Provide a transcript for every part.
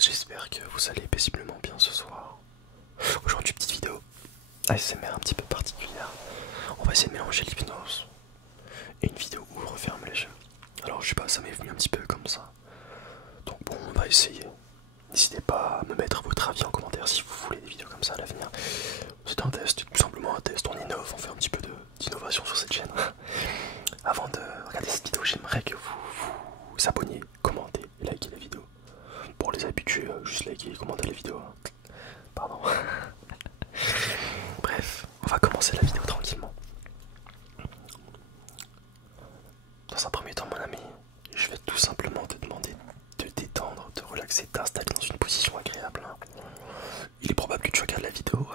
j'espère que vous allez paisiblement bien ce soir. Aujourd'hui, petite vidéo ASMR un petit peu particulière. On va essayer de mélanger l'hypnose et une vidéo où on referme les yeux. Alors je sais pas, ça m'est venu un petit peu comme ça. Donc bon, on va essayer. N'hésitez pas à me mettre votre avis en commentaire si vous voulez des vidéos comme ça à l'avenir. C'est un test, tout simplement un test, on innove, on fait un petit peu d'innovation sur cette chaîne. Avant de regarder cette vidéo, j'aimerais que vous vous abonniez, commentez et likez la vidéo. Pour les habitués, juste liker et commenter la vidéo. Pardon. Bref, on va commencer la vidéo tranquillement. Dans un premier temps, mon ami, je vais tout simplement te demander de détendre, de relaxer, de t'installer dans une position agréable. Il est probable que tu regardes la vidéo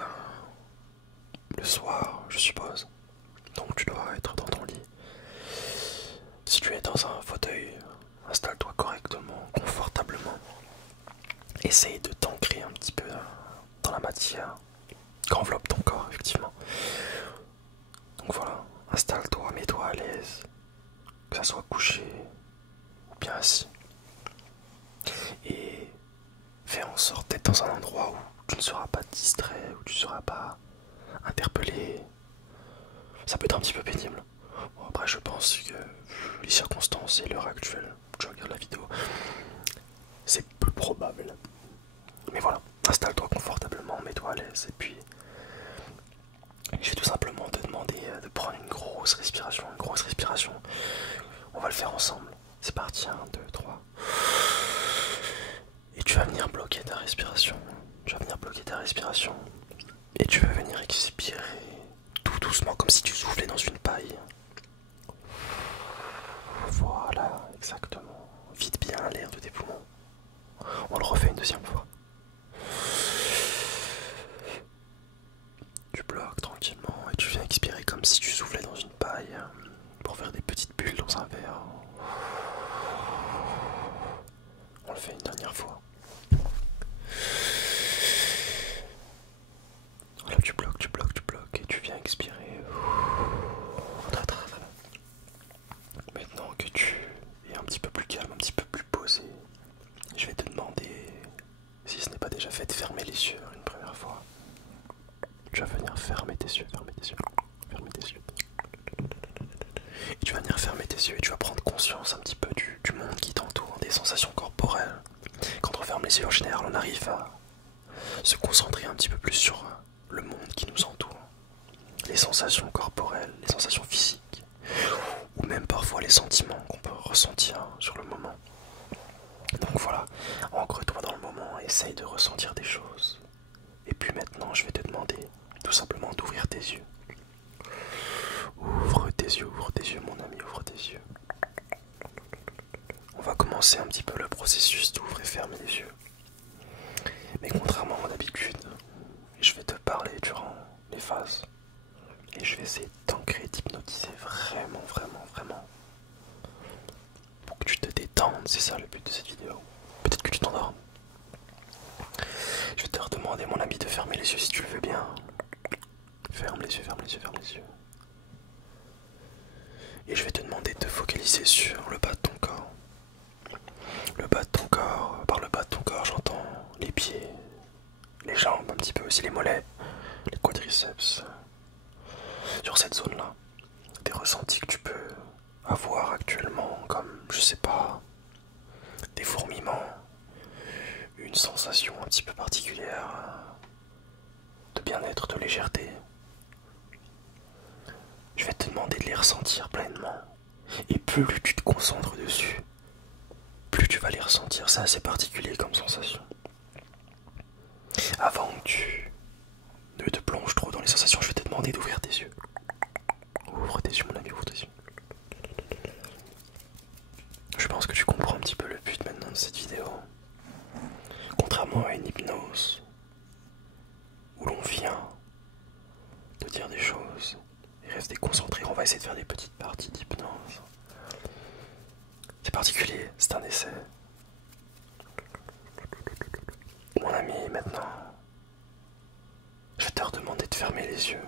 le soir, je suppose. Donc tu dois être dans ton lit. Si tu es dans un fauteuil, installe-toi correctement, confortablement. Essaye de t'ancrer un petit peu dans la matière qu'enveloppe ton corps, effectivement. Donc voilà, installe-toi, mets-toi à l'aise, que ça soit couché ou bien assis. Et fais en sorte d'être dans un endroit où tu ne seras pas distrait, où tu ne seras pas interpellé. Ça peut être un petit peu pénible. Bon, après, je pense que vu les circonstances et l'heure actuelle où tu regardes la vidéo, c'est peu probable. Mais voilà, installe-toi confortablement, mets-toi à l'aise et puis je vais tout simplement te demander de prendre une grosse respiration, On va le faire ensemble. C'est parti, 1, 2, 3. Et tu vas venir bloquer ta respiration. Et tu vas venir expirer tout doucement, comme si tu soufflais dans une paille. Voilà, exactement. Vide bien l'air de tes poumons. On le refait une deuxième fois. Tu bloques tranquillement et tu viens expirer comme si tu soufflais dans une paille pour faire des petites bulles dans un verre. On le fait une dernière fois. Là tu bloques et tu viens expirer. Très. Maintenant que tu es un petit peu plus calme, un petit peu plus posé, je vais te demander, si ce n'est pas déjà fait, de fermer les yeux une première fois. Tu vas venir fermer tes yeux. Et tu vas venir fermer tes yeux et tu vas prendre conscience un petit peu du monde qui t'entoure, des sensations corporelles. Quand on ferme les yeux en général, on arrive à se concentrer un petit peu plus sur le monde qui nous entoure. Les sensations corporelles, les sensations physiques, ou même parfois les sentiments qu'on peut ressentir sur le moment. Donc voilà, ancre-toi dans le moment, essaye de ressentir des choses. Et puis maintenant, je vais te demander tout simplement d'ouvrir tes yeux. Ouvre tes yeux mon ami, ouvre tes yeux. On va commencer un petit peu le processus d'ouvrir et fermer les yeux. Mais contrairement à d'habitude, je vais te parler durant les phases. Et je vais essayer de t'ancrer, d'hypnotiser vraiment. Pour que tu te détendes, c'est ça le but de cette vidéo. Peut-être que tu t'endors. Je vais te redemander mon ami de fermer les yeux si tu le veux bien. Ferme les yeux. Et je vais te demander de te focaliser sur le bas de ton corps. Par le bas de ton corps, j'entends les pieds, les jambes, un petit peu aussi les mollets, les quadriceps. Sur cette zone-là, des ressentis que tu peux avoir actuellement, comme, je sais pas, des fourmillements, une sensation un petit peu particulière de bien-être, de légèreté. Je vais te demander de les ressentir pleinement. Et plus tu te concentres dessus, plus tu vas les ressentir. C'est assez particulier comme sensation. Avant que tu ne te plonges trop dans les sensations, je vais te demander d'ouvrir tes yeux. Ouvre tes yeux mon ami, ouvre tes yeux. Je pense que tu comprends un petit peu le but maintenant de cette vidéo. Contrairement à une hypnose, où l'on vient de dire des choses et rester concentré, on va essayer de faire des petites parties d'hypnose. C'est particulier, c'est un essai. Mon ami, maintenant, je vais te redemander de fermer les yeux.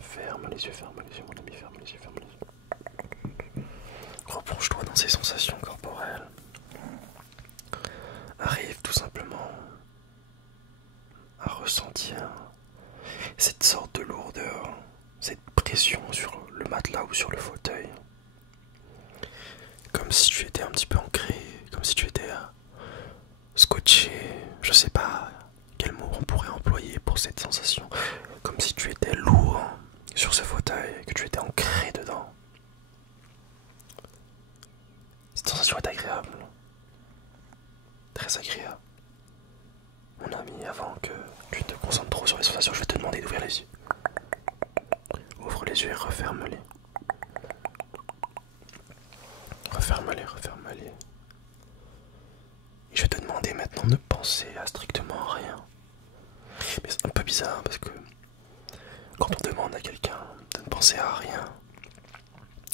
Ferme les yeux, mon ami, ferme les yeux. Replonge-toi dans ces sensations corporelles. Arrive tout simplement ressentir cette sorte de lourdeur, cette pression sur le matelas ou sur le fauteuil. Comme si tu étais un petit peu ancré, comme si tu étais scotché, je sais pas quel mot on pourrait employer pour cette sensation. Comme si tu étais lourd sur ce fauteuil, que tu étais ancré dedans. Cette sensation est agréable. Très agréable. Mon ami, avant que tu te concentres trop sur les sensations, je vais te demander d'ouvrir les yeux. Ouvre les yeux et referme-les. Referme-les, referme-les. Et je vais te demander maintenant de penser à strictement rien. Mais c'est un peu bizarre parce que quand on demande à quelqu'un de ne penser à rien,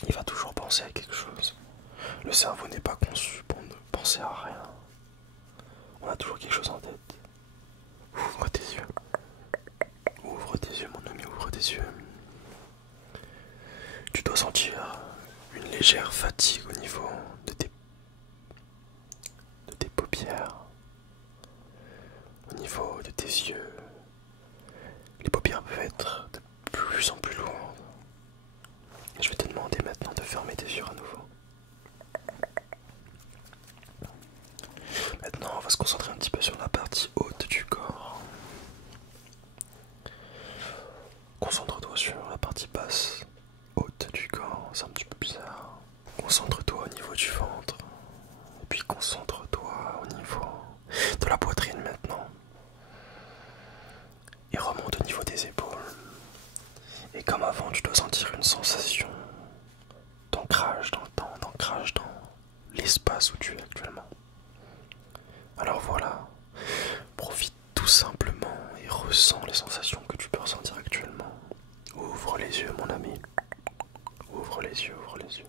il va toujours penser à quelque chose. Le cerveau n'est pas conçu pour ne penser à rien. On a toujours quelque chose en tête. Ouvre tes yeux. Ouvre tes yeux, mon ami, ouvre tes yeux. Tu dois sentir une légère fatigue au niveau de tes paupières, au niveau de tes yeux. Les paupières peuvent être de plus en plus lourdes. Je vais te demander maintenant de fermer tes yeux à nouveau. Maintenant, on va se concentrer un petit peu sur la partie haute du corps. Concentre-toi sur la partie basse, haute du corps, c'est un petit peu bizarre. Concentre-toi au niveau du ventre. Et puis concentre-toi au niveau de la poitrine maintenant. Et remonte au niveau des épaules. Et comme avant, tu dois sentir une sensation d'ancrage dans le temps, d'ancrage dans l'espace où tu es actuellement. Alors voilà, profite tout simplement et ressens les sensations que tu peux ressentir actuellement. Ouvre les yeux, mon ami. Ouvre les yeux, ouvre les yeux.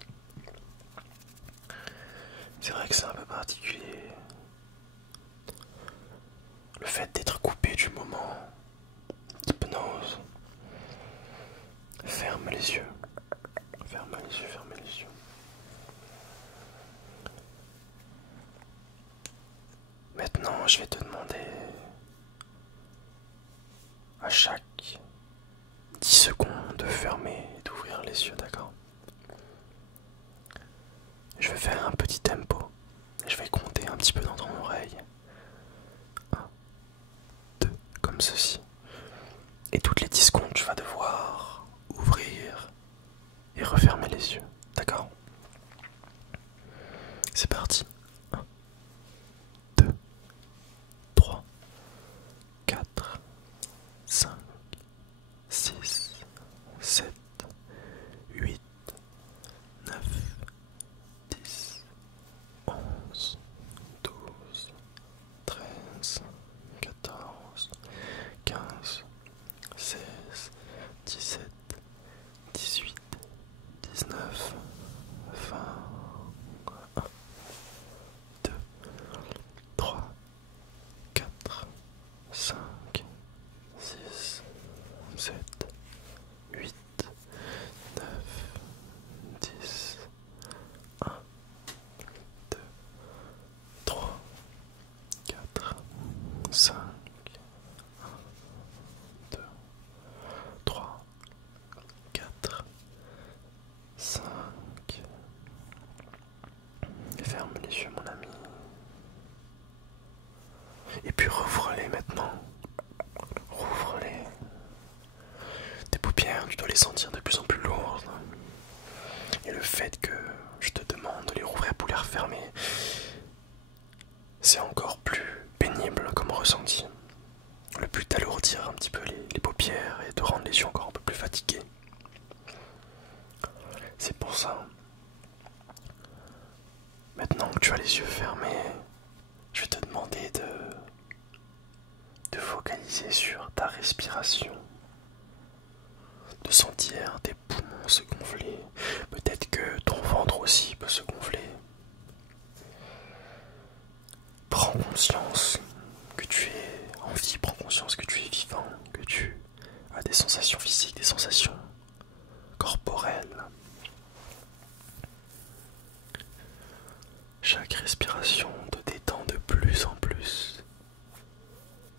C'est vrai que c'est un peu particulier. Le fait d'être coupé du moment d'hypnose. Ferme les yeux. Ferme les yeux, ferme les yeux. Maintenant, je vais te demander à chaque 10 secondes de fermer et d'ouvrir les yeux, d'accord? Je vais faire un petit tempo. Je vais compter un petit peu dans ton oreille. 1, 2, comme ceci. Et toutes les 10 secondes, tu vas devoir ouvrir et refermer les yeux, d'accord? C'est parti. 1, 2, 3, 4, 5, 6, 7, 8, 9, 10, 11, 12, 13, 14, 15, 16, 17, 18, 19, 20, 1, 2, 3, 4, 5, 6, 7, 8, 9, 10, 1, 2, 3, 4, 5, 1, 2, 3, 4, 5. Ferme les yeux, mon ami. Et puis rouvre-les maintenant. Rouvre-les. Tes paupières, tu dois les sentir de plus en plus lourdes. Et le fait que je te demande de les rouvrir pour les refermer, c'est encore plus pénible comme ressenti. Le but d'alourdir un petit peu les paupières et de rendre les yeux encore un peu plus fatigués. C'est pour ça. Maintenant que tu as les yeux fermés, je vais te demander de focaliser sur ta respiration, de sentir tes poumons se gonfler. Peut-être que ton ventre aussi peut se gonfler. Prends conscience que tu es en vie, prends conscience que tu es vivant, que tu as des sensations physiques, des sensations corporelles. Chaque respiration te détend de plus en plus.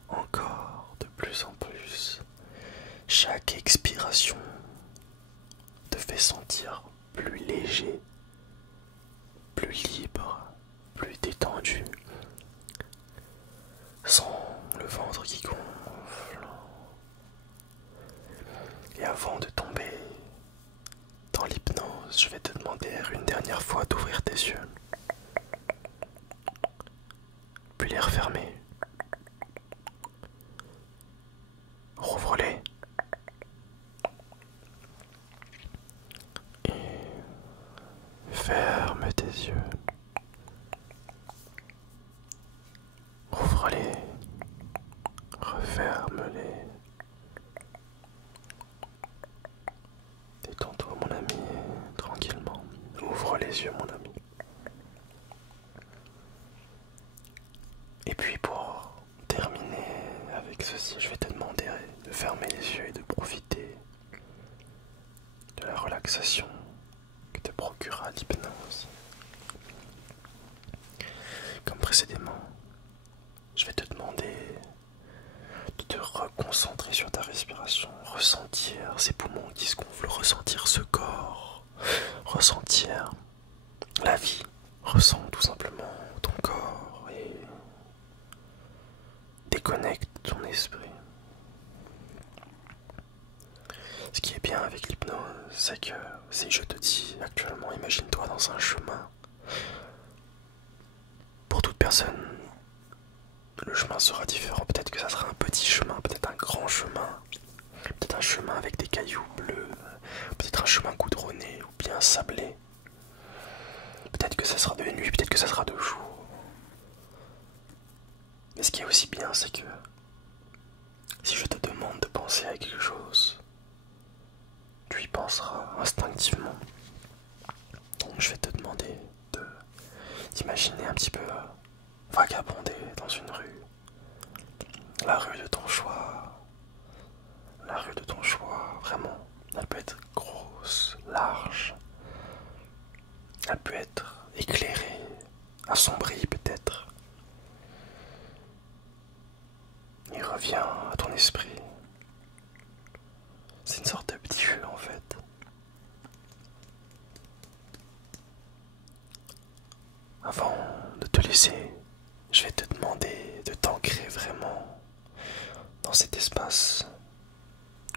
Encore de plus puis les refermer. Rouvre-les. Et ferme tes yeux. Ouvre-les. Referme-les. Détends-toi mon ami, tranquillement. Ouvre les yeux mon ami. Et puis pour terminer avec ceci, je vais te demander de fermer les yeux et de profiter de la relaxation que te procurera l'hypnose. Comme précédemment, je vais te demander de te reconcentrer sur ta respiration, ressentir ces poumons qui se gonflent, ressentir ce corps, ressentir la vie, ressens tout simplement ton corps et déconnecte ton esprit. Ce qui est bien avec l'hypnose, c'est que si je te dis actuellement, imagine-toi dans un chemin. Pour toute personne, le chemin sera différent. Peut-être que ça sera un petit chemin, peut-être un grand chemin, peut-être un chemin avec des cailloux bleus, peut-être un chemin goudronné ou bien sablé. Peut-être que ça sera de nuit, peut-être que ça sera de jour. Mais ce qui est aussi bien, c'est que si je te demande de penser à quelque chose, tu y penseras instinctivement. Donc je vais te demander d'imaginer un petit peu vagabonder dans une rue. La rue de ton choix. La rue de ton choix, vraiment. Elle peut être grosse, large. Elle peut être éclairée, assombrie peut-être. Et reviens à ton esprit. C'est une sorte de petit jeu en fait. Avant de te laisser, je vais te demander de t'ancrer vraiment dans cet espace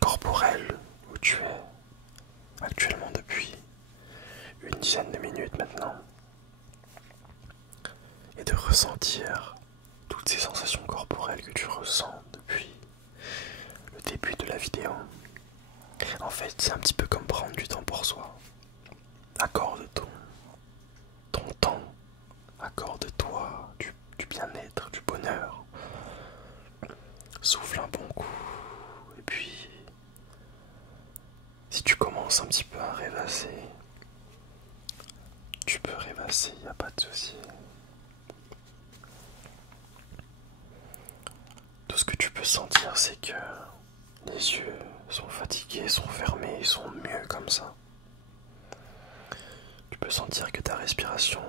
corporel où tu es actuellement depuis une dizaine de minutes maintenant. Et de ressentir toutes ces sensations corporelles que tu ressens depuis le début de la vidéo. En fait, c'est un petit peu comme prendre du temps pour soi. Accorde ton temps. Accorde-toi du bien-être, du bonheur. Souffle un bon coup. Et puis, si tu commences un petit peu à rêvasser, tu peux rêvasser, il n'y a pas de souci. Tout ce que tu peux sentir, c'est que les yeux sont fatigués, sont fermés, ils sont mieux comme ça. Tu peux sentir que ta respiration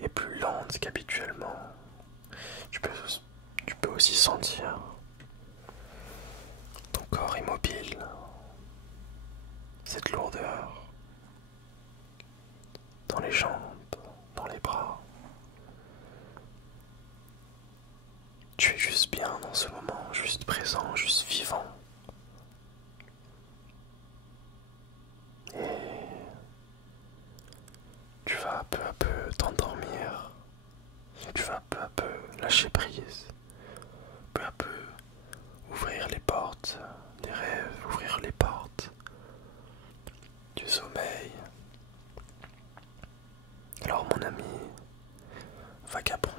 est plus lente qu'habituellement. Tu peux aussi sentir ton corps immobile, cette lourdeur dans les jambes, dans les bras. Tu es juste bien dans ce moment, juste présent, juste vivant. Et tu vas peu à peu t'endormir. Tu vas peu à peu lâcher prise. Peu à peu ouvrir les portes des rêves, ouvrir les portes du sommeil. Alors mon ami, vagabonde